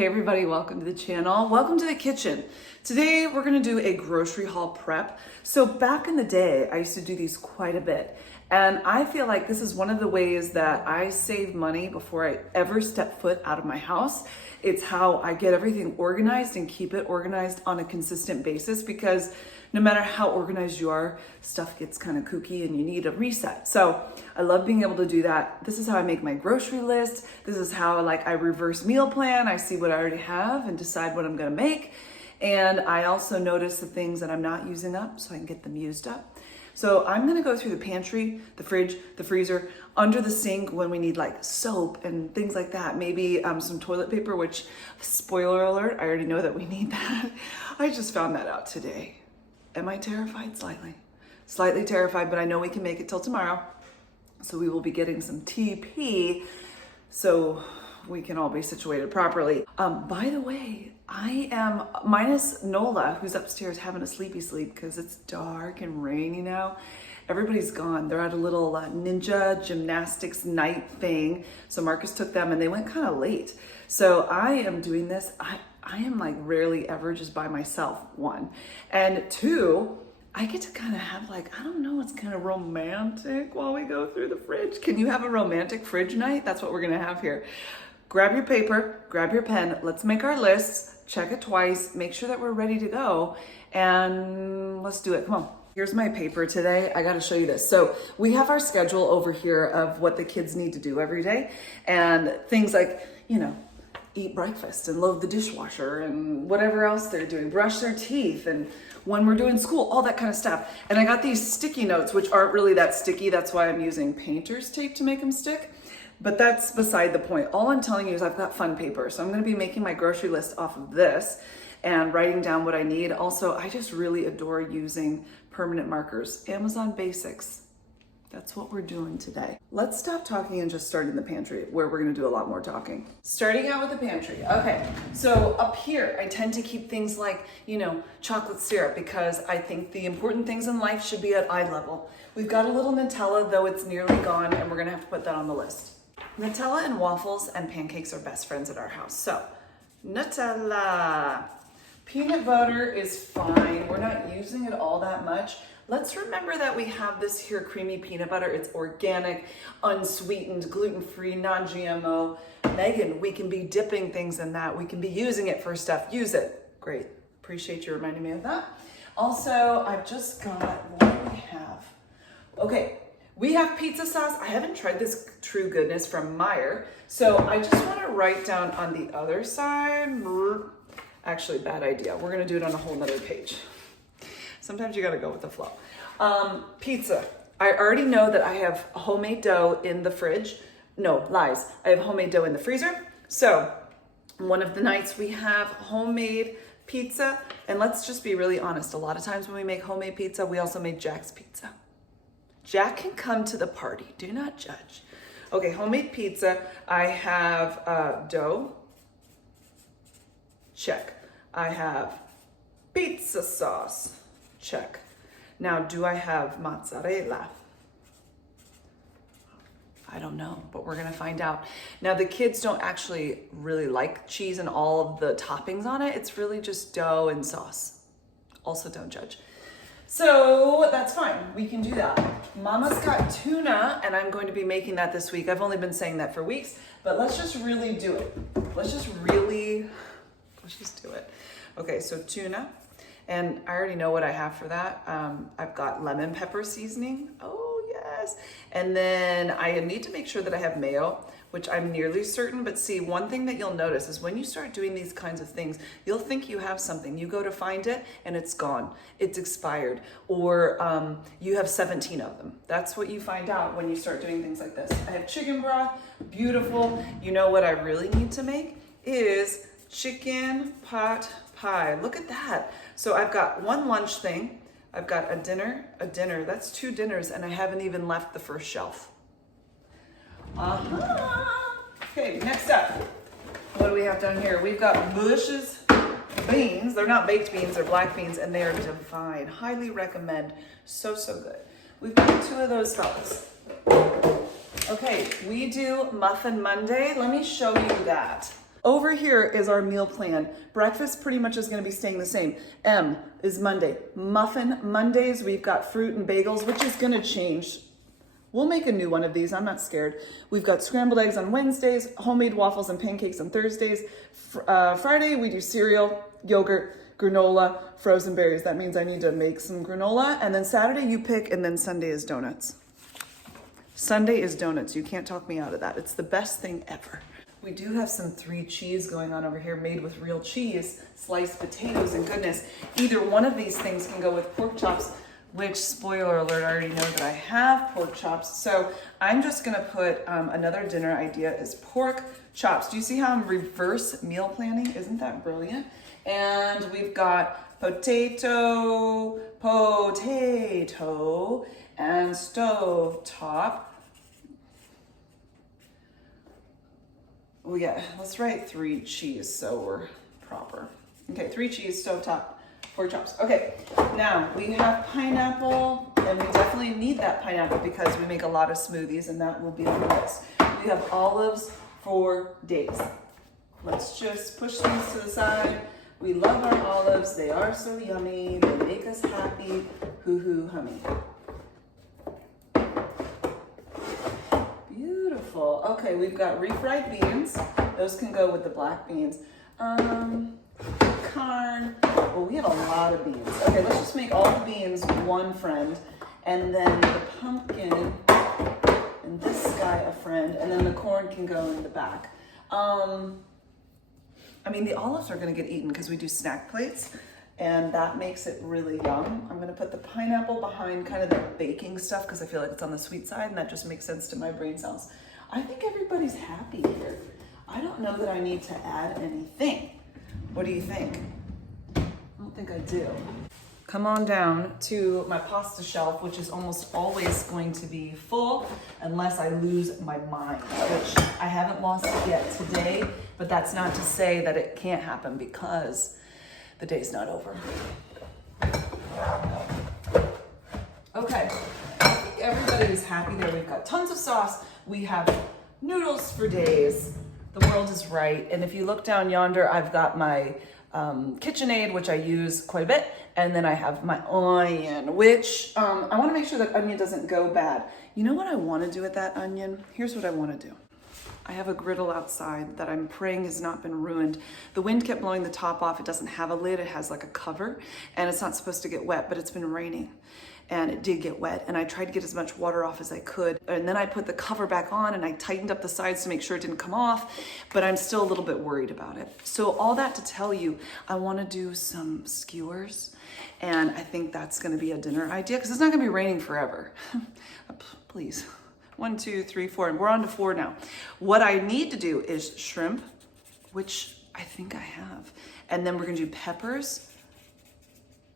Hey everybody, welcome to the channel. Welcome to the kitchen. Today we're gonna do a grocery haul prep. So back in the day, I used to do these quite a bit. And I feel like this is one of the ways that I save money before I ever step foot out of my house. It's how I get everything organized and keep it organized on a consistent basis, because no matter how organized you are, stuff gets kind of kooky and you need a reset. So I love being able to do that. This is how I make my grocery list. This is how I reverse meal plan. I see what I already have and decide what I'm gonna make. And I also notice the things that I'm not using up so I can get them used up. So I'm gonna go through the pantry, the fridge, the freezer, under the sink when we need soap and things like that. Maybe some toilet paper, which, spoiler alert, I already know that we need that. I just found that out today. Am I terrified? Slightly. Slightly terrified, but I know we can make it till tomorrow. So we will be getting some TP so we can all be situated properly. By the way, I am, minus Nola, who's upstairs having a sleepy sleep because it's dark and rainy now. Everybody's gone. They're at a little ninja gymnastics night thing. So Marcus took them and they went kind of late. So I am doing this. I am rarely ever just by myself, one. And two, I get to kind of have I don't know, it's kind of romantic while we go through the fridge. Can you have a romantic fridge night? That's what we're gonna have here. Grab your paper, grab your pen, let's make our lists, check it twice, make sure that we're ready to go, and let's do it, come on. Here's my paper today. I gotta show you this. So we have our schedule over here of what the kids need to do every day, and things like, eat breakfast and load the dishwasher and whatever else they're doing, brush their teeth, and when we're doing school, all that kind of stuff. And I got these sticky notes, which aren't really that sticky. That's why I'm using painter's tape to make them stick. But that's beside the point. All I'm telling you is I've got fun paper. So I'm gonna be making my grocery list off of this and writing down what I need. Also, I just really adore using permanent markers. Amazon Basics. That's what we're doing today. Let's stop talking and just start in the pantry, where we're gonna do a lot more talking. Starting out with the pantry. Okay, so up here, I tend to keep things like, chocolate syrup, because I think the important things in life should be at eye level. We've got a little Nutella, though it's nearly gone, and we're gonna have to put that on the list. Nutella and waffles and pancakes are best friends at our house. So, Nutella. Peanut butter is fine. We're not using it all that much. Let's remember that we have this here creamy peanut butter. It's organic, unsweetened, gluten-free, non-GMO. Meghan, we can be dipping things in that. We can be using it for stuff. Use it. Great. Appreciate you reminding me of that. Also, I've just got, what do we have? Okay, we have pizza sauce. I haven't tried this True Goodness from Meyer. So I just want to write down on the other side. Actually, bad idea. We're going to do it on a whole nother page. Sometimes you got to go with the flow. Pizza. I already know that I have homemade dough in the fridge. No, lies. I have homemade dough in the freezer. So one of the nights we have homemade pizza. And let's just be really honest. A lot of times when we make homemade pizza, we also make Jack's pizza. Jack can come to the party. Do not judge. Okay, homemade pizza. I have dough. Check. I have pizza sauce. Check. Now, do I have mozzarella? I don't know, but we're gonna find out. Now, the kids don't actually really like cheese and all of the toppings on it. It's really just dough and sauce. Also, don't judge. So that's fine, we can do that. Mama's got tuna, and I'm going to be making that this week. I've only been saying that for weeks, but let's just really do it. Let's just do it. Okay, so tuna. And I already know what I have for that. I've got lemon pepper seasoning. Oh, yes. And then I need to make sure that I have mayo, which I'm nearly certain. But see, one thing that you'll notice is when you start doing these kinds of things, you'll think you have something. You go to find it and it's gone. It's expired. Or you have 17 of them. That's what you find out when you start doing things like this. I have chicken broth. Beautiful. You know what I really need to make is chicken pot pie. Look at that. So I've got one lunch thing. I've got a dinner. That's 2 dinners, and I haven't even left the first shelf. Okay, next up. What do we have down here? We've got Bush's beans. They're not baked beans, they're black beans, and they are divine. Highly recommend. So, so good. We've got 2 of those fellas. Okay, we do Muffin Monday. Let me show you that. Over here is our meal plan. Breakfast pretty much is gonna be staying the same. M is Monday. Muffin Mondays, we've got fruit and bagels, which is gonna change. We'll make a new one of these, I'm not scared. We've got scrambled eggs on Wednesdays, homemade waffles and pancakes on Thursdays. Friday, we do cereal, yogurt, granola, frozen berries. That means I need to make some granola. And then Saturday you pick, and then Sunday is donuts. Sunday is donuts. You can't talk me out of that. It's the best thing ever. We do have some 3 cheese going on over here, made with real cheese, sliced potatoes, and goodness. Either one of these things can go with pork chops, which, spoiler alert, I already know that I have pork chops. So I'm just gonna put, another dinner idea is pork chops. Do you see how I'm reverse meal planning? Isn't that brilliant? And we've got potato, and stovetop. Let's write 3 cheese so we're proper. Okay, 3 cheese, stovetop, pork chops. Okay, now we have pineapple, and we definitely need that pineapple because we make a lot of smoothies, and that will be on the list. We have olives for days. Let's just push these to the side. We love our olives. They are so yummy. They make us happy. Hoo-hoo, hummy. Beautiful. Okay, we've got refried beans. Those can go with the black beans. Carn. Well, we have a lot of beans. Okay, let's just make all the beans one friend, and then the pumpkin and this guy a friend, and then the corn can go in the back. I mean, the olives are gonna get eaten because we do snack plates, and that makes it really yum. I'm gonna put the pineapple behind kind of the baking stuff because I feel like it's on the sweet side, and that just makes sense to my brain cells. I think everybody's happy here. I don't know that I need to add anything. What do you think? I don't think I do. Come on down to my pasta shelf, which is almost always going to be full unless I lose my mind, which I haven't lost it yet today, but that's not to say that it can't happen because the day's not over. Okay, I think everybody's happy there. We've got tons of sauce. We have noodles for days. The world is right. And if you look down yonder, I've got my KitchenAid, which I use quite a bit. And then I have my onion, which I want to make sure that onion doesn't go bad. You know what I want to do with that onion? Here's what I want to do. I have a griddle outside that I'm praying has not been ruined. The wind kept blowing the top off. It doesn't have a lid. It has like a cover, and it's not supposed to get wet, but it's been raining. And it did get wet, and I tried to get as much water off as I could. And then I put the cover back on, and I tightened up the sides to make sure it didn't come off, but I'm still a little bit worried about it. So all that to tell you, I wanna do some skewers, and I think that's gonna be a dinner idea, because it's not gonna be raining forever. Please. 1, 2, 3, 4, and we're on to 4 now. What I need to do is shrimp, which I think I have. And then we're gonna do peppers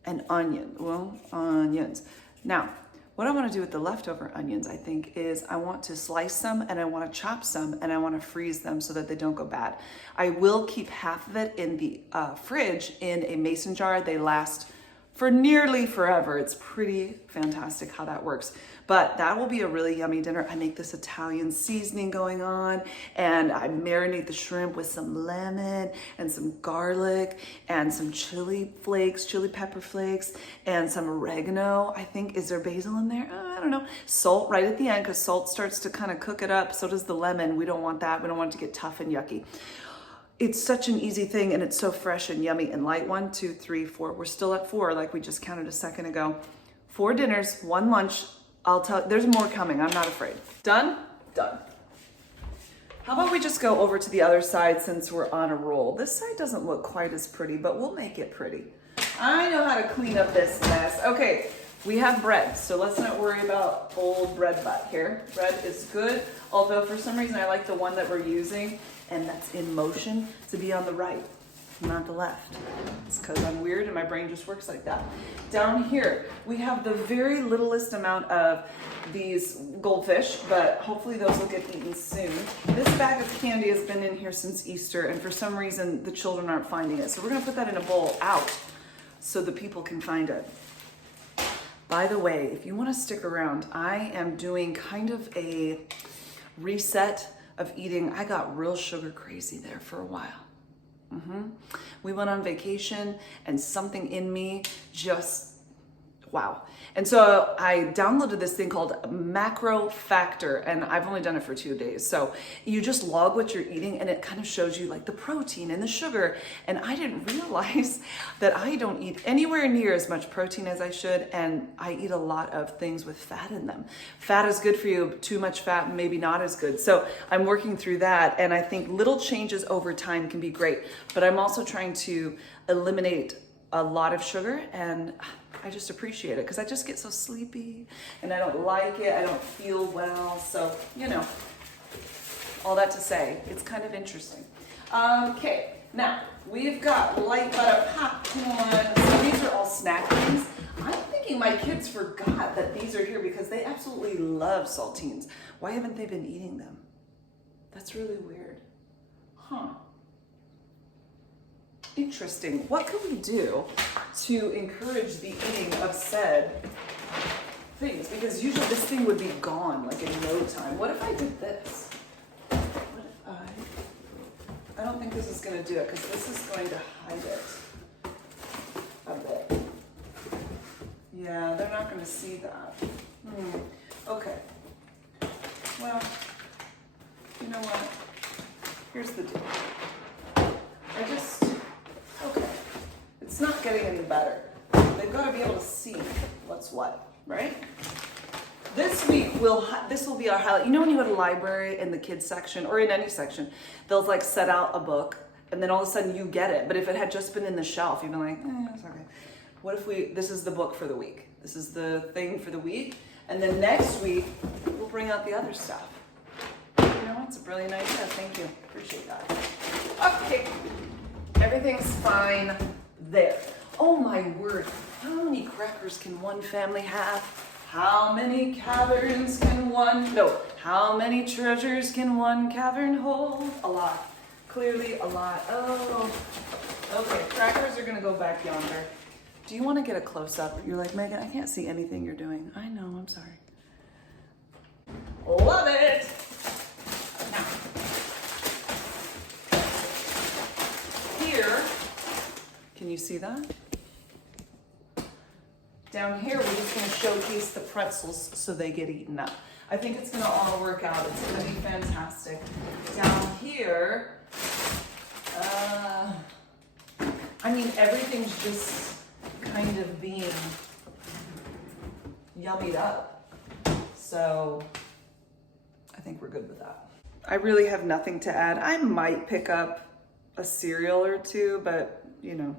and onions. Now, what I want to do with the leftover onions, I think, is I want to slice them, and I want to chop some, and I want to freeze them so that they don't go bad. I will keep half of it in the fridge in a mason jar. They last for nearly forever. It's pretty fantastic how that works. But that will be a really yummy dinner. I make this Italian seasoning going on, and I marinate the shrimp with some lemon and some garlic and some chili flakes, chili pepper flakes, and some oregano. I think, is there basil in there? I don't know. Salt right at the end, because salt starts to kind of cook it up. So does the lemon. We don't want that. We don't want it to get tough and yucky. It's such an easy thing, and it's so fresh and yummy and light. 1, 2, 3, 4. We're still at 4, like we just counted a second ago. 4 dinners, 1 lunch. I'll tell, there's more coming. I'm not afraid. Done? Done. How about we just go over to the other side since we're on a roll? This side doesn't look quite as pretty, but we'll make it pretty. I know how to clean up this mess. Okay, we have bread, so let's not worry about old bread butt here. Bread is good, although for some reason I like the one that we're using, and that's in motion, to be on the right, not the left. It's because I'm weird and my brain just works like that. Down here, we have the very littlest amount of these goldfish, but hopefully those will get eaten soon. This bag of candy has been in here since Easter, and for some reason the children aren't finding it. So we're gonna put that in a bowl out so the people can find it. By the way, if you wanna stick around, I am doing kind of a reset of eating. I got real sugar crazy there for a while. We went on vacation and something in me just, wow. And so I downloaded this thing called Macro Factor, and I've only done it for 2 days. So you just log what you're eating and it kind of shows you like the protein and the sugar. And I didn't realize that I don't eat anywhere near as much protein as I should. And I eat a lot of things with fat in them. Fat is good for you. Too much fat, maybe not as good. So I'm working through that. And I think little changes over time can be great. But I'm also trying to eliminate a lot of sugar, and I just appreciate it because I just get so sleepy and I don't like it. I don't feel well. So, you know, all that to say, it's kind of interesting. Okay, now we've got light butter popcorn. So these are all snack things. I'm thinking my kids forgot that these are here because they absolutely love saltines. Why haven't they been eating them? That's really weird. Huh. Interesting. What can we do to encourage the eating of said things? Because usually this thing would be gone like in no time. What if I did this? What if I don't think this is going to do it because this is going to hide it a bit. Yeah, they're not going to see that. Okay. Well, you know what? Here's the deal. Okay, it's not getting any better. They've got to be able to see what's what, right? This week, this will be our highlight. You know when you go to the library in the kids section, or in any section, they'll like set out a book, and then all of a sudden you get it. But if it had just been in the shelf, you'd be like, it's okay. What if this is the book for the week? This is the thing for the week. And then next week, we'll bring out the other stuff. You know, it's a brilliant idea. Thank you. Appreciate that. Okay. Everything's fine there. Oh my word, how many crackers can one family have? How many caverns can how many treasures can one cavern hold? A lot, clearly a lot. Oh, okay, crackers are gonna go back yonder. Do you wanna get a close up? You're like, Megan, I can't see anything you're doing. I know, I'm sorry. Love it. Now, here, can you see that? Down here, we're just going to showcase the pretzels so they get eaten up. I think it's going to all work out. It's going to be fantastic. Down here, I mean, everything's just kind of being yummied up. So I think we're good with that. I really have nothing to add. I might pick up a cereal or two, but you know,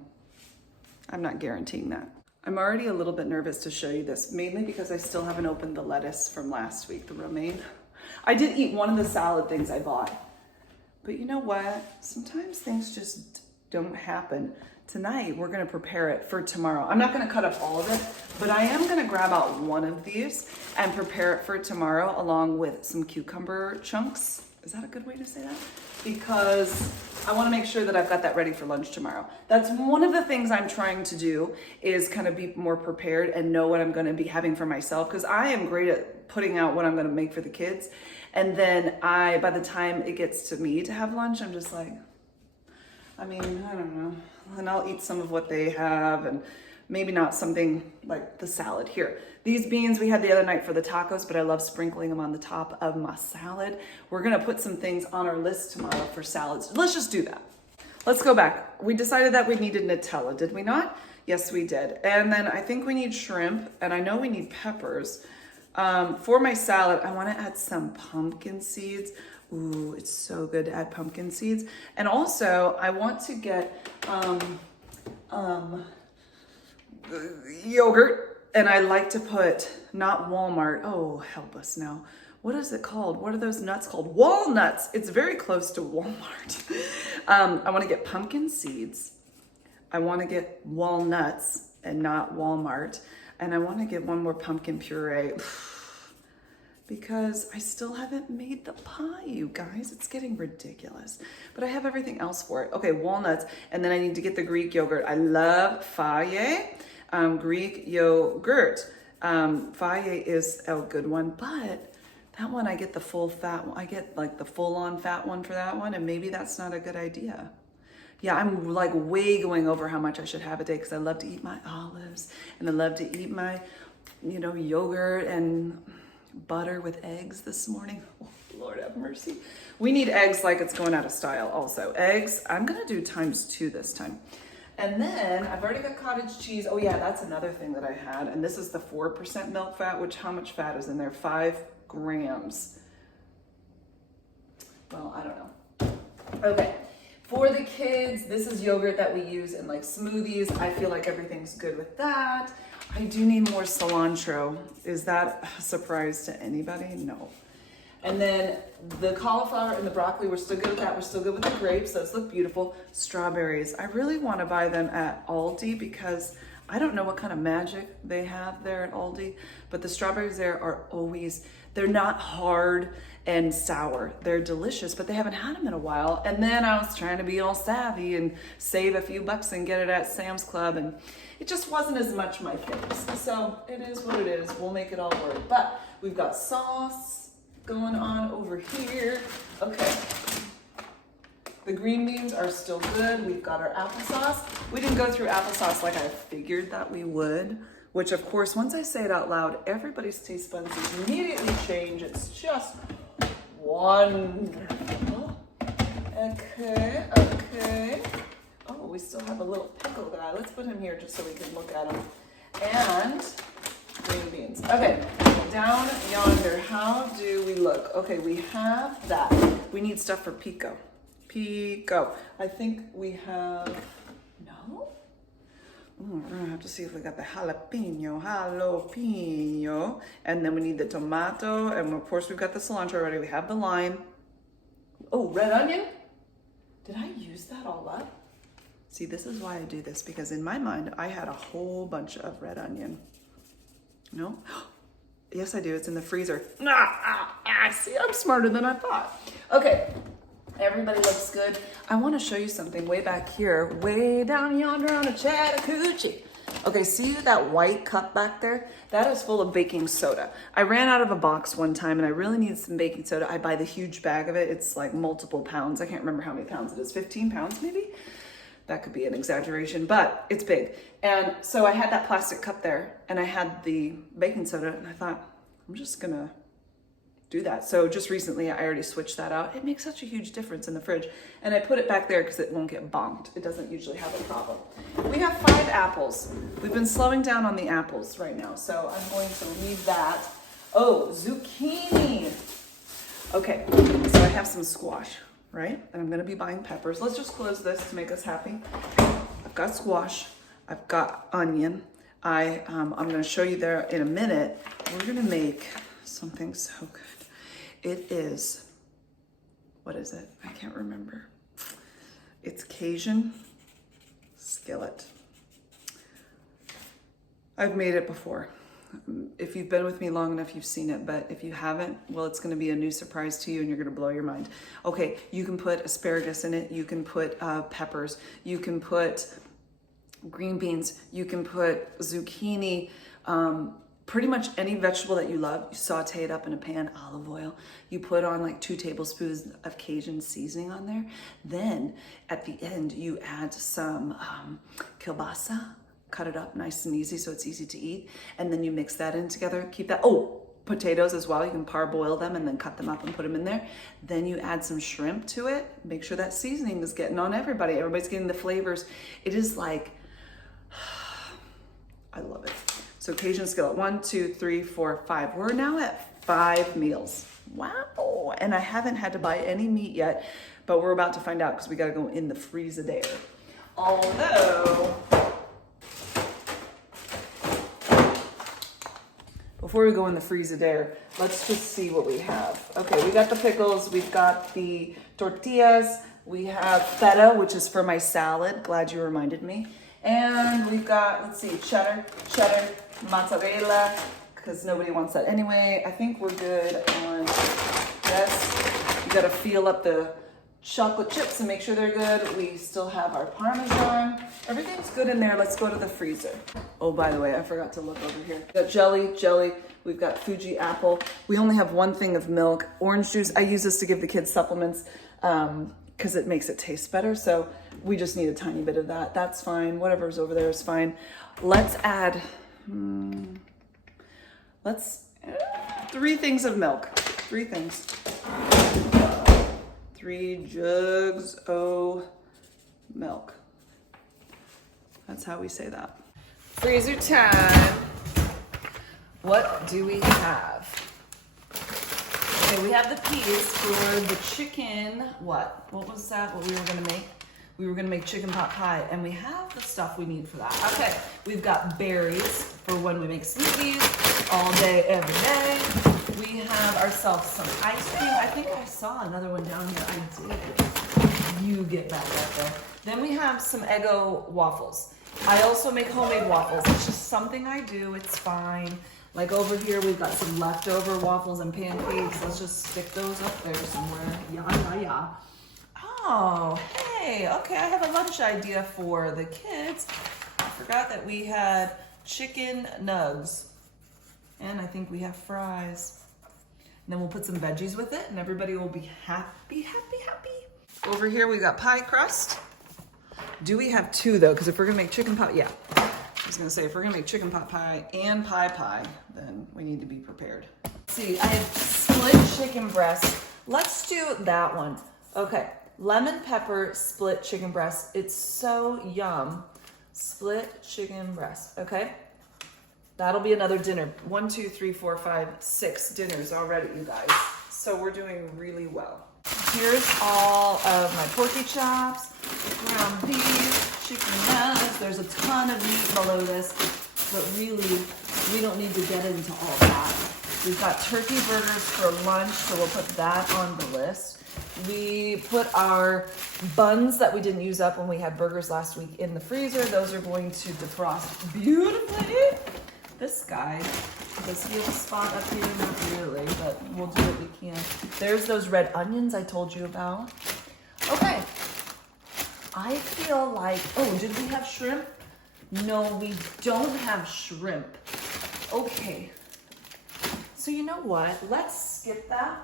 I'm not guaranteeing that. I'm already a little bit nervous to show you this, mainly because I still haven't opened the lettuce from last week, the romaine. I did eat one of the salad things I bought, but you know what? Sometimes things just don't happen. Tonight, we're gonna prepare it for tomorrow. I'm not gonna cut up all of it, but I am gonna grab out one of these and prepare it for tomorrow along with some cucumber chunks. Is that a good way to say that? Because I wanna make sure that I've got that ready for lunch tomorrow. That's one of the things I'm trying to do, is kind of be more prepared and know what I'm gonna be having for myself, because I am great at putting out what I'm gonna make for the kids. And then by the time it gets to me to have lunch, I'm just like, I mean, I don't know. And I'll eat some of what they have and maybe not something like the salad here. These beans we had the other night for the tacos, but I love sprinkling them on the top of my salad. We're gonna put some things on our list tomorrow for salads. Let's just do that. Let's go back. We decided that we needed Nutella, did we not? Yes, we did. And then I think we need shrimp, and I know we need peppers. For my salad, I wanna add some pumpkin seeds. Ooh, it's so good to add pumpkin seeds. And also, I want to get yogurt, and I like to put, not Walmart, oh, help us now. What is it called? What are those nuts called? Walnuts. It's very close to Walmart. I want to get pumpkin seeds. I want to get walnuts and not Walmart. And I want to get one more pumpkin puree. Because I still haven't made the pie, you guys. It's getting ridiculous. But I have everything else for it. Okay, walnuts, and then I need to get the Greek yogurt. I love Faye, Greek yogurt. Faye is a good one, but That one, I get the full fat one. I get like the full on fat one for that one. And maybe that's not a good idea. Yeah, I'm like way going over how much I should have a day because I love to eat my olives and I love to eat my, yogurt and butter with eggs this morning. Oh, Lord have mercy. We need eggs like it's going out of style also. Eggs, I'm gonna do ×2 this time. And then I've already got cottage cheese. Oh yeah, that's another thing that I had. And this is the 4% milk fat, which how much fat is in there? 5 grams. Well, I don't know. Okay. For the kids, this is yogurt that we use in like smoothies. I feel like everything's good with that. I do need more cilantro. Is that a surprise to anybody? No. And then the cauliflower and the broccoli, we're still good with that. We're still good with the grapes. Those look beautiful. Strawberries. I really want to buy them at Aldi because I don't know what kind of magic they have there at Aldi, but the strawberries there are always, they're not hard and sour. They're delicious, but they haven't had them in a while. And then I was trying to be all savvy and save a few bucks and get it at Sam's Club, and it just wasn't as much my face. So it is what it is. We'll make it all work. But we've got sauce going on over here. Okay. The green beans are still good. We've got our applesauce. We didn't go through applesauce like I figured that we would, which of course, once I say it out loud, everybody's taste buds immediately change. It's just wonderful. Okay. Oh, we still have a little pickle guy. Let's put him here just so we can look at him. And green beans. Okay, down yonder, how do we look? Okay, we have that. We need stuff for pico. I think we have, no? Ooh, we're gonna have to see if we got the jalapeno. And then we need the tomato, and of course we've got the cilantro already. We have the lime. Oh, red onion? Did I use that all up? See, this is why I do this, because in my mind, I had a whole bunch of red onion. No? Yes, I do. It's in the freezer. See, I'm smarter than I thought. Okay. Everybody looks good. I want to show you something way back here, way down yonder on a Chattahoochee. Okay, see that white cup back there? That is full of baking soda. I ran out of a box one time and I really need some baking soda. I buy the huge bag of it. It's like multiple pounds. I can't remember how many pounds it is. 15 pounds maybe? That could be an exaggeration, but it's big. And so I had that plastic cup there and I had the baking soda and I thought, I'm just gonna do that. So just recently I already switched that out. It makes such a huge difference in the fridge. And I put it back there because it won't get bonked. It doesn't usually have a problem. We have 5 apples. We've been slowing down on the apples right now. So I'm going to leave that. Oh, zucchini. Okay, so I have some squash, right? And I'm gonna be buying peppers. Let's just close this to make us happy. I've got squash. I've got onion. I'm gonna show you there in a minute. We're gonna make something so good. It is, what is it? I can't remember. It's Cajun skillet. I've made it before. If you've been with me long enough, you've seen it, but if you haven't, well, it's gonna be a new surprise to you and you're gonna blow your mind. Okay, you can put asparagus in it, you can put peppers, you can put green beans, you can put zucchini, pretty much any vegetable that you love. You saute it up in a pan, olive oil. You put on like 2 tablespoons of Cajun seasoning on there. Then at the end, you add some kielbasa, cut it up nice and easy so it's easy to eat. And then you mix that in together. Keep that, potatoes as well. You can parboil them and then cut them up and put them in there. Then you add some shrimp to it. Make sure that seasoning is getting on everybody. Everybody's getting the flavors. It is like, I love it. So Cajun skillet, 1, 2, 3, 4, 5. We're now at 5 meals. Wow. And I haven't had to buy any meat yet, but we're about to find out because we got to go in the freezer. Although, before we go in the freezer, let's just see what we have. Okay, we got the pickles, we've got the tortillas, we have feta, which is for my salad. Glad you reminded me. And we've got, let's see, cheddar, mozzarella, because nobody wants that anyway. I think we're good on this. You gotta feel up the chocolate chips and make sure they're good. We still have our Parmesan. Everything's good in there. Let's go to the freezer. Oh, by the way, I forgot to look over here. We've got jelly. We've got Fuji apple. We only have one thing of milk. Orange juice, I use this to give the kids supplements because it makes it taste better. So we just need a tiny bit of that. That's fine. Whatever's over there is fine. Let's add, 3 things of milk. 3 things. 3 jugs of milk. That's how we say that. Freezer time. What do we have? Okay, we have the peas for the chicken. What was that? What we were gonna make? We were gonna make chicken pot pie, and we have the stuff we need for that. Okay, we've got berries for when we make smoothies all day, every day. We have ourselves some ice cream. I think I saw another one down here. I did. You get back up there. Then we have some Eggo waffles. I also make homemade waffles. It's just something I do. It's fine. Like over here, we've got some leftover waffles and pancakes. Let's just stick those up there somewhere. Yeah. Oh, hey, okay, I have a lunch idea for the kids. I forgot that we had chicken nugs. And I think we have fries. And then we'll put some veggies with it and everybody will be happy. Over here, we got pie crust. Do we have 2 though? Because if we're gonna make chicken pot, yeah. I was gonna say, if we're gonna make chicken pot pie and pie, then we need to be prepared. Let's see, I have split chicken breast. Let's do that one. Okay, lemon pepper split chicken breast. It's so yum. Split chicken breast, okay? That'll be another dinner. 1, 2, 3, 4, 5, 6 dinners already, you guys. So we're doing really well. Here's all of my porky chops, ground beef, chicken nuggets. There's a ton of meat below this, but really, we don't need to get into all that. We've got turkey burgers for lunch, so we'll put that on the list. We put our buns that we didn't use up when we had burgers last week in the freezer. Those are going to defrost beautifully. This guy, does he have a spot up here? Not really, but we'll do what we can. There's those red onions I told you about. Okay, I feel like, oh, did we have shrimp? No, we don't have shrimp. Okay, so you know what? Let's skip that.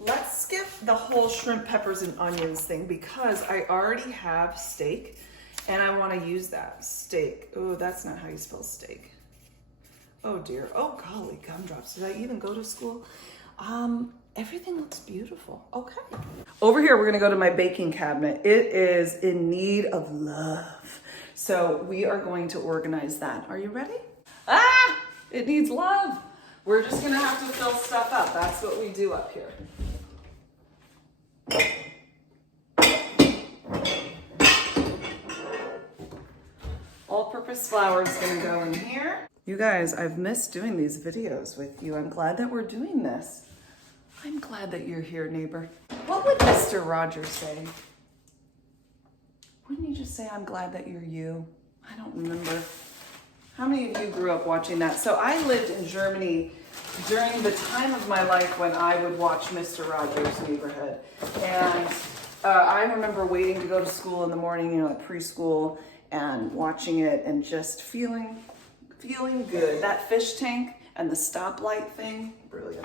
Let's skip the whole shrimp, peppers, and onions thing because I already have steak and I want to use that. Steak. Oh, that's not how you spell steak. Oh dear. Oh golly, gumdrops. Did I even go to school? Everything looks beautiful. Okay. Over here, we're gonna go to my baking cabinet. It is in need of love. So we are going to organize that. Are you ready? Ah, it needs love. We're just gonna have to fill stuff up. That's what we do up here. All-purpose flour is gonna go in here. You guys, I've missed doing these videos with you. I'm glad that we're doing this. I'm glad that you're here, neighbor. What would Mr. Rogers say? Wouldn't you just say, I'm glad that you're you? I don't remember. How many of you grew up watching that? So I lived in Germany during the time of my life when I would watch Mr. Rogers' Neighborhood. And I remember waiting to go to school in the morning, you know, at preschool, and watching it and just feeling good. That fish tank and the stoplight thing, brilliant.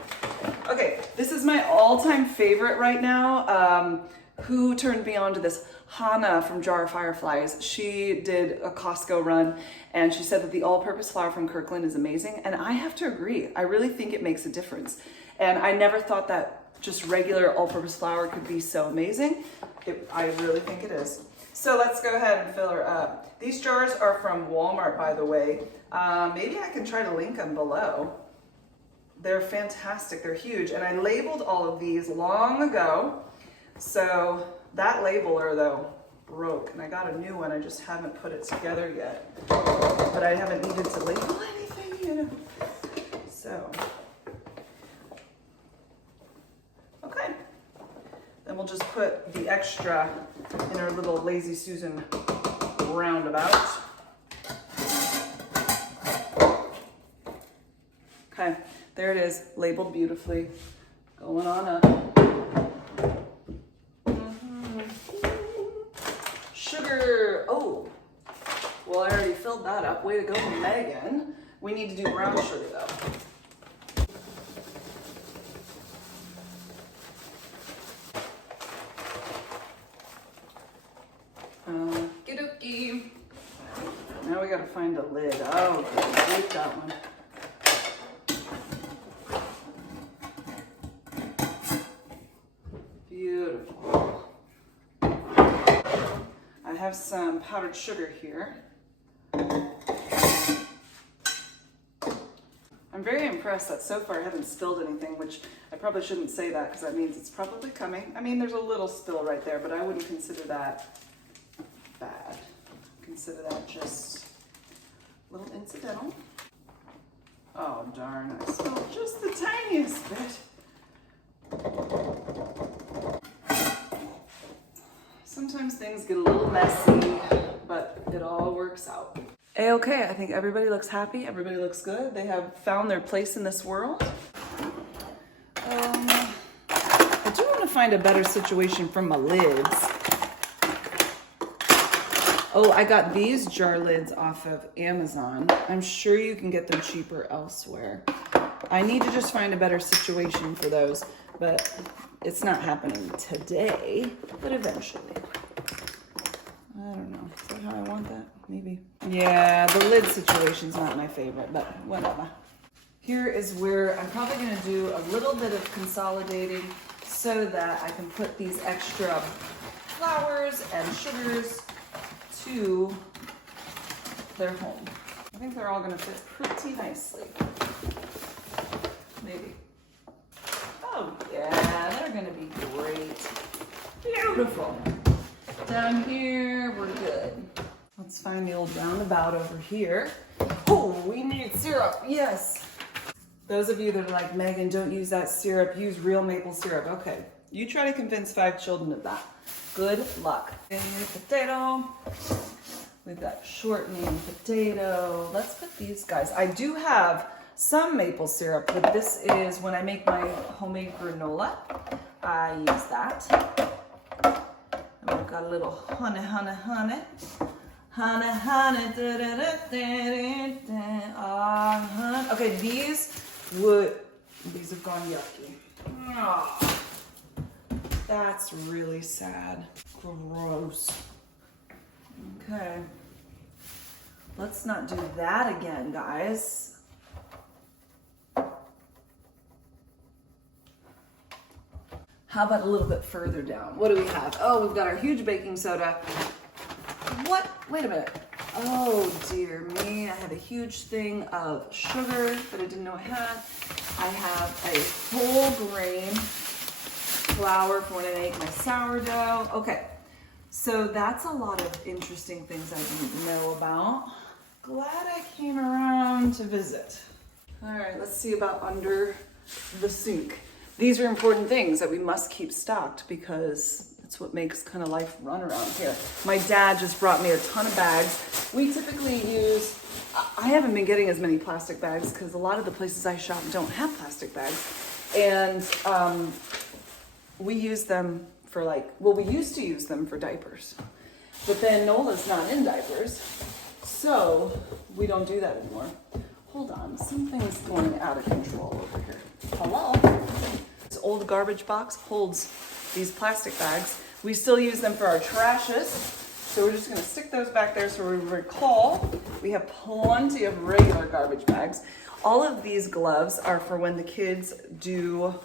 Okay, this is my all-time favorite right now. Who turned me on to this? Hannah from Jar of Fireflies. She did a Costco run and she said that the all-purpose flour from Kirkland is amazing. And I have to agree. I really think it makes a difference. And I never thought that just regular all-purpose flour could be so amazing. I really think it is. So let's go ahead and fill her up. These jars are from Walmart, by the way. Maybe I can try to link them below. They're fantastic, they're huge. And I labeled all of these long ago. So that labeler though broke and I got a new one. I just haven't put it together yet. But I haven't needed to label anything, you know. So, okay. Then we'll just put the extra in our little Lazy Susan roundabout. Okay, there it is, labeled beautifully. Going on up. sugar. Oh, well, I already filled that up. Way to go, Megan. We need to do brown sugar though. Okie-dokie. Now we gotta find a lid. Oh, good. Take that one. Beautiful. I have some powdered sugar here. I'm very impressed that so far I haven't spilled anything, which I probably shouldn't say that because that means it's probably coming. I mean, there's a little spill right there, but I wouldn't consider that bad. Consider that just a little incidental. Oh, darn, I spilled just the tiniest bit. Sometimes things get a little messy, but it all works out. A-okay, I think everybody looks happy, everybody looks good. They have found their place in this world. I do want to find a better situation for my lids. Oh, I got these jar lids off of Amazon. I'm sure you can get them cheaper elsewhere. I need to just find a better situation for those, but it's not happening today, but eventually. I don't know. Is that how I want that? Maybe. Yeah, the lid situation's not my favorite, but whatever. Here is where I'm probably going to do a little bit of consolidating so that I can put these extra flours and sugars to their home. I think they're all going to fit pretty nicely. Maybe. Oh yeah, they're going to be great. Beautiful. Down here, we're good. Let's find the old roundabout over here. Oh, we need syrup, yes. Those of you that are like, Megan, don't use that syrup, use real maple syrup. Okay, you try to convince 5 children of that. Good luck. And potato. We've got shortening potato. Let's put these guys. I do have some maple syrup, but this is when I make my homemade granola. I use that. And we've got a little honey. Okay, these have gone yucky. Oh, that's really sad. Gross. Okay. Let's not do that again, guys. How about a little bit further down? What do we have? Oh, we've got our huge baking soda. What? Wait a minute. Oh, dear me. I have a huge thing of sugar that I didn't know I had. I have a whole grain flour for when I make my sourdough. Okay, so that's a lot of interesting things I didn't know about. Glad I came around to visit. All right, let's see about under the sink. These are important things that we must keep stocked because it's what makes kind of life run around here. My dad just brought me a ton of bags. We typically use, I haven't been getting as many plastic bags because a lot of the places I shop don't have plastic bags. And we use them for we used to use them for diapers. But then Nola's not in diapers, so we don't do that anymore. Hold on, something's going out of control over here. Hello? This old garbage box holds these plastic bags. We still use them for our trashes, so we're just gonna stick those back there so we recall we have plenty of regular garbage bags. All of these gloves are for when the kids do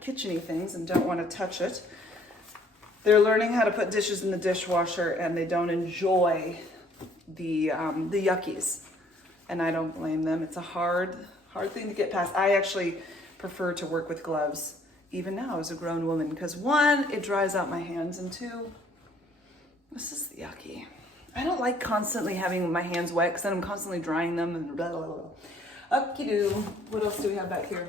kitchen-y things and don't want to touch it. They're learning how to put dishes in the dishwasher and they don't enjoy the yuckies. And I don't blame them. It's a hard thing to get past. I actually prefer to work with gloves even now as a grown woman because 1, it dries out my hands, and 2, this is yucky. I don't like constantly having my hands wet because then I'm constantly drying them and blah, blah, blah. Up-kidoo. What else do we have back here?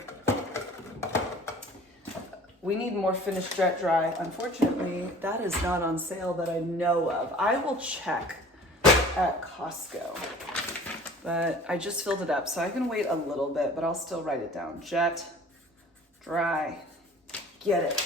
We need more finished jet dry. Unfortunately, that is not on sale that I know of. I will check at Costco. But I just filled it up, so I can wait a little bit, but I'll still write it down. Jet dry. Get it.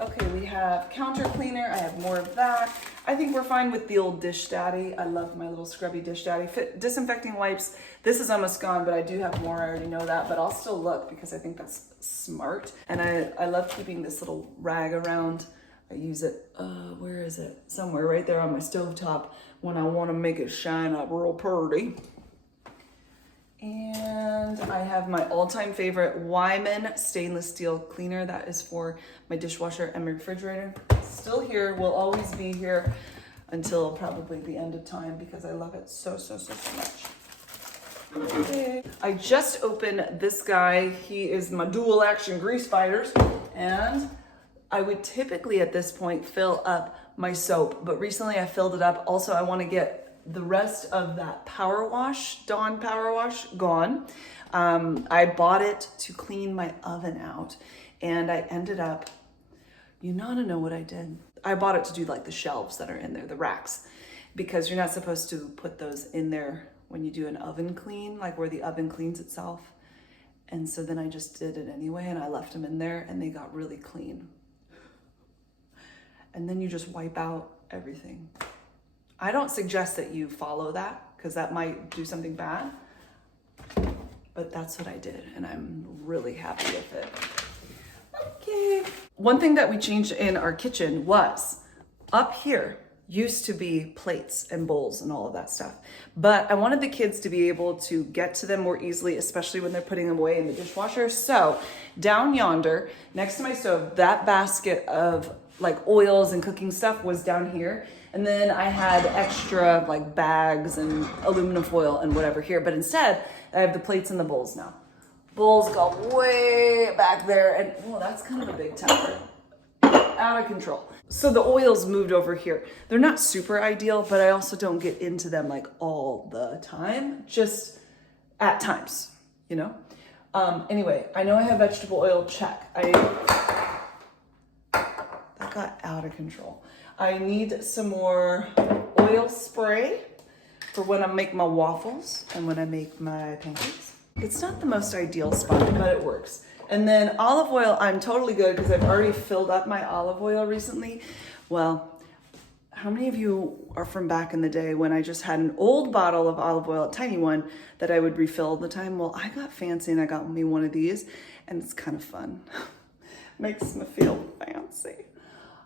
Okay, we have counter cleaner. I have more of that. I think we're fine with the old Dish Daddy. I love my little scrubby Dish Daddy. Disinfecting wipes, this is almost gone, but I do have more, I already know that, but I'll still look because I think that's smart. And I love keeping this little rag around. I use it, where is it? Somewhere right there on my stovetop when I want to make it shine up real pretty. And I have my all-time favorite Wyman stainless steel cleaner. That is for my dishwasher and my refrigerator. Still here, will always be here until probably the end of time because I love it so much. Okay. I just opened this guy. He is my dual action grease fighters, and I would typically at this point fill up my soap, but recently I filled it up. Also, I want to get the rest of that power wash, Dawn power wash, gone. I bought it to clean my oven out, and I ended up, you want to know what I did? I bought it to do like the shelves that are in there, the racks, because you're not supposed to put those in there when you do an oven clean, like where the oven cleans itself. And so then I just did it anyway, and I left them in there, and they got really clean. And then you just wipe out everything. I don't suggest that you follow that because that might do something bad, but that's what I did, and I'm really happy with it. Okay. One thing that we changed in our kitchen was up here used to be plates and bowls and all of that stuff, but I wanted the kids to be able to get to them more easily, especially when they're putting them away in the dishwasher. So down yonder, next to my stove, that basket of like oils and cooking stuff was down here. And then I had extra like bags and aluminum foil and whatever here. But instead, I have the plates and the bowls now. Bowls go way back there. And well, that's kind of a big tower. Out of control. So the oils moved over here. They're not super ideal, but I also don't get into them like all the time. Just at times, you know? Anyway, I know I have vegetable oil, check. That got out of control. I need some more oil spray for when I make my waffles and when I make my pancakes. It's not the most ideal spot, but it works. And then olive oil, I'm totally good because I've already filled up my olive oil recently. Well, how many of you are from back in the day when I just had an old bottle of olive oil, a tiny one, that I would refill all the time? Well, I got fancy and I got me one of these, and it's kind of fun. Makes me feel fancy.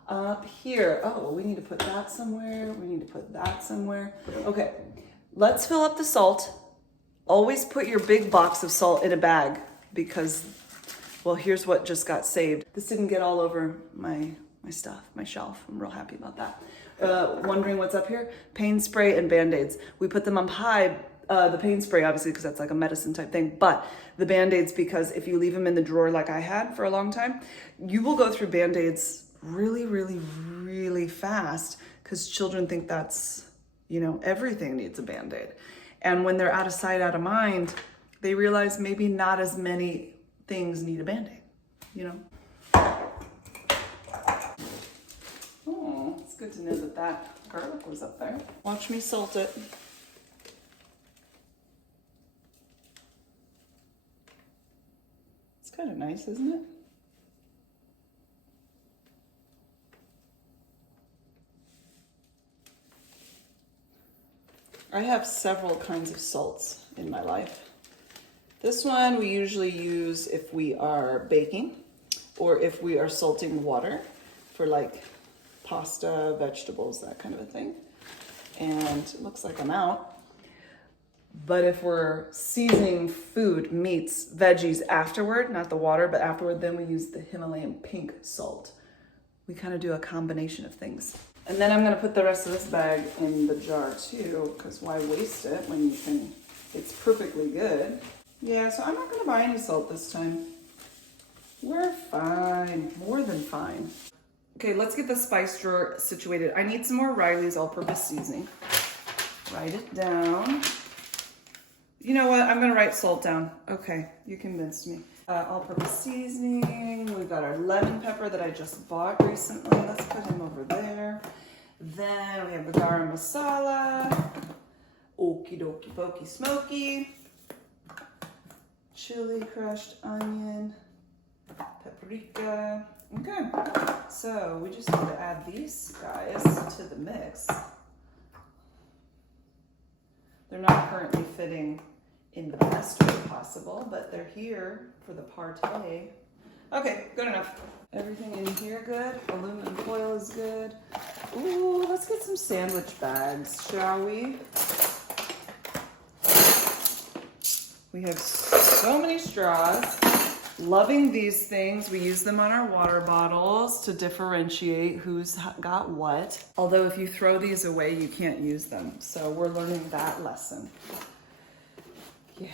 Up here, oh, we need to put that somewhere. We need to put that somewhere. Okay, let's fill up the salt. Always put your big box of salt in a bag because, well, here's what just got saved. This didn't get all over my stuff, my shelf. I'm real happy about that. Wondering what's up here? Pain spray and Band-Aids. We put them on high. The pain spray, obviously, because that's like a medicine type thing, but the Band-Aids, because if you leave them in the drawer like I had for a long time, you will go through Band-Aids really fast because children think that's, you know, everything needs a Band-Aid. And when they're out of sight, out of mind, they realize maybe not as many things need a Band-Aid, you know? Oh, it's good to know that that garlic was up there. Watch me salt it. It's kind of nice, isn't it? I have several kinds of salts in my life. This one we usually use if we are baking or if we are salting water for like pasta, vegetables, that kind of a thing. And it looks like I'm out. But if we're seasoning food, meats, veggies afterward, not the water, but afterward, then we use the Himalayan pink salt. We kind of do a combination of things. And then I'm gonna put the rest of this bag in the jar too, because why waste it when you can, it's perfectly good. Yeah, so I'm not gonna buy any salt this time. We're fine, more than fine. Okay, let's get the spice drawer situated. I need some more Riley's all-purpose seasoning. Write it down. You know what, I'm gonna write salt down. Okay, you convinced me. All-purpose seasoning. We've got our lemon pepper that I just bought recently. Let's put him over there. Then we have the garam masala. Okie dokie pokey smoky. Chili, crushed onion, paprika. Okay, so we just need to add these guys to the mix. They're not currently fitting in the best way possible, but they're here for the party. Okay, good enough. Everything in here good. Aluminum foil is good. Ooh, let's get some sandwich bags, shall we? We have so many straws. Loving these things. We use them on our water bottles to differentiate who's got what. Although if you throw these away, you can't use them. So we're learning that lesson. Yeah.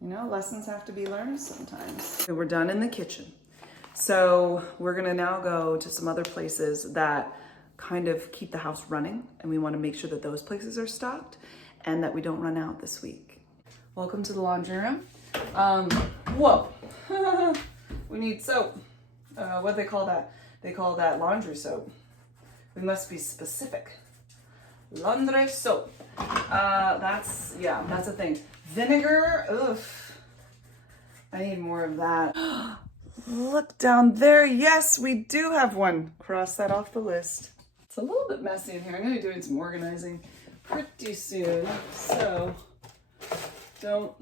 You know, lessons have to be learned sometimes. So we're done in the kitchen. So we're gonna now go to some other places that kind of keep the house running, and we wanna make sure that those places are stocked and that we don't run out this week. Welcome to the laundry room. Whoa, we need soap. What do they call that? They call that laundry soap. We must be specific. Laundry soap. That's a thing. Vinegar, oof. I need more of that. Look down there. Yes, we do have one. Cross that off the list. It's a little bit messy in here. I'm gonna be doing some organizing pretty soon. So don't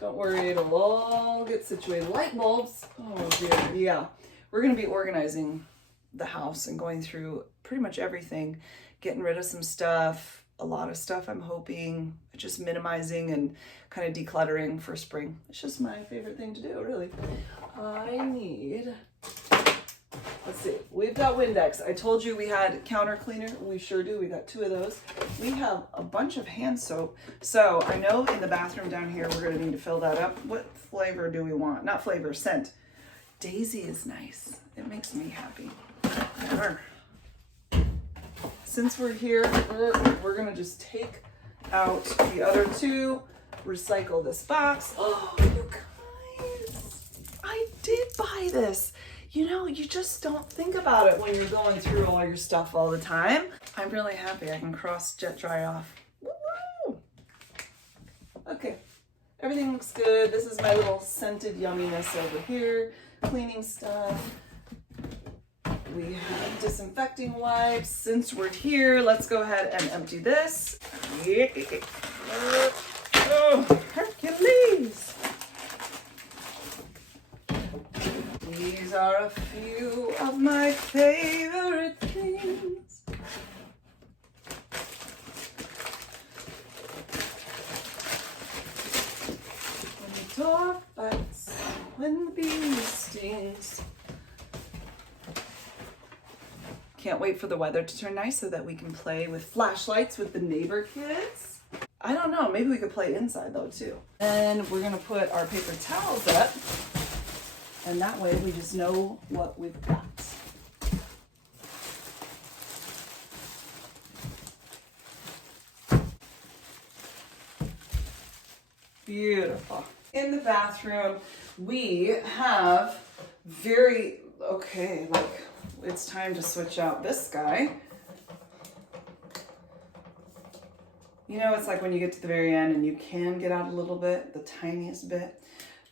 worry, it'll all get situated. Light bulbs. Oh dear. Yeah. We're gonna be organizing the house and going through pretty much everything, getting rid of some stuff. A lot of stuff, I'm hoping, just minimizing and kind of decluttering for spring. It's just my favorite thing to do, really. I need, let's see, we've got Windex. I told you we had counter cleaner. We sure do. We got 2 of those. We have a bunch of hand soap. So I know in the bathroom down here, we're going to need to fill that up. What flavor do we want? Not flavor, scent. Daisy is nice. It makes me happy. Since we're here, we're gonna just take out the other 2, recycle this box. Oh, you guys, I did buy this. You know, you just don't think about it when you're going through all your stuff all the time. I'm really happy I can cross jet dry off. Woo-hoo! Okay, everything looks good. This is my little scented yumminess over here. Cleaning stuff. We have disinfecting wipes. Since we're here, let's go ahead and empty this. Oh, Hercules. These are a few of my favorite things. When the door bites, when the bee stings. Can't wait for the weather to turn nice so that we can play with flashlights with the neighbor kids. I don't know, maybe we could play inside though too. And we're gonna put our paper towels up, and that way we just know what we've got. Beautiful. In the bathroom, we have it's time to switch out this guy. You know, it's like when you get to the very end and you can get out a little bit, the tiniest bit.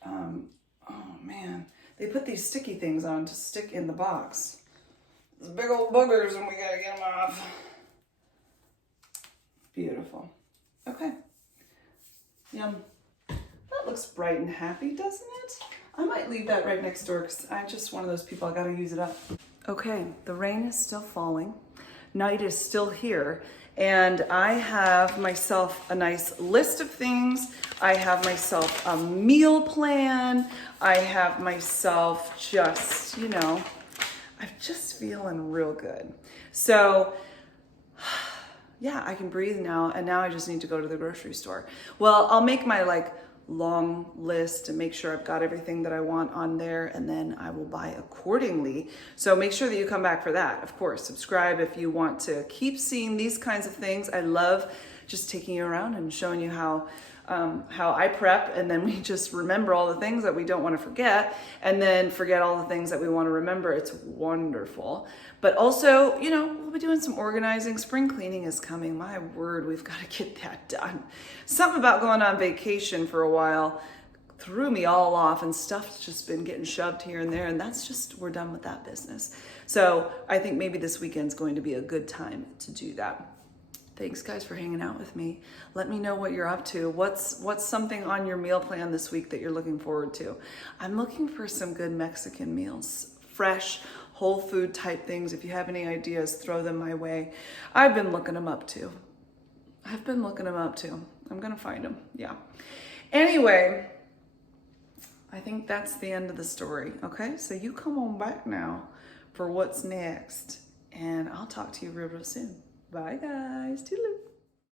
Oh man, they put these sticky things on to stick in the box. These big old boogers and we gotta get them off. Beautiful. Okay. Yum. That looks bright and happy, doesn't it? I might leave that right next door because I'm just one of those people, I gotta use it up. Okay, the rain is still falling. Night is still here. And I have myself a nice list of things. I have myself a meal plan. I have myself just, you know, I'm just feeling real good. So yeah, I can breathe now. And now I just need to go to the grocery store. Well, I'll make my long list and make sure I've got everything that I want on there, and then I will buy accordingly. So make sure that you come back for that. Of course, subscribe if you want to keep seeing these kinds of things. I love just taking you around and showing you how I prep, and then we just remember all the things that we don't want to forget, and then forget all the things that we want to remember. It's wonderful. But also, you know, we'll be doing some organizing. Spring cleaning is coming. My word, we've got to get that done. Something about going on vacation for a while threw me all off, and stuff's just been getting shoved here and there, and that's just, we're done with that business. So I think maybe this weekend's going to be a good time to do that. Thanks guys for hanging out with me. Let me know what you're up to. What's something on your meal plan this week that you're looking forward to? I'm looking for some good Mexican meals, fresh, whole food type things. If you have any ideas, throw them my way. I've been looking them up too. I'm gonna find them, yeah. Anyway, I think that's the end of the story, okay? So you come on back now for what's next, and I'll talk to you real soon. Bye guys, toodaloo.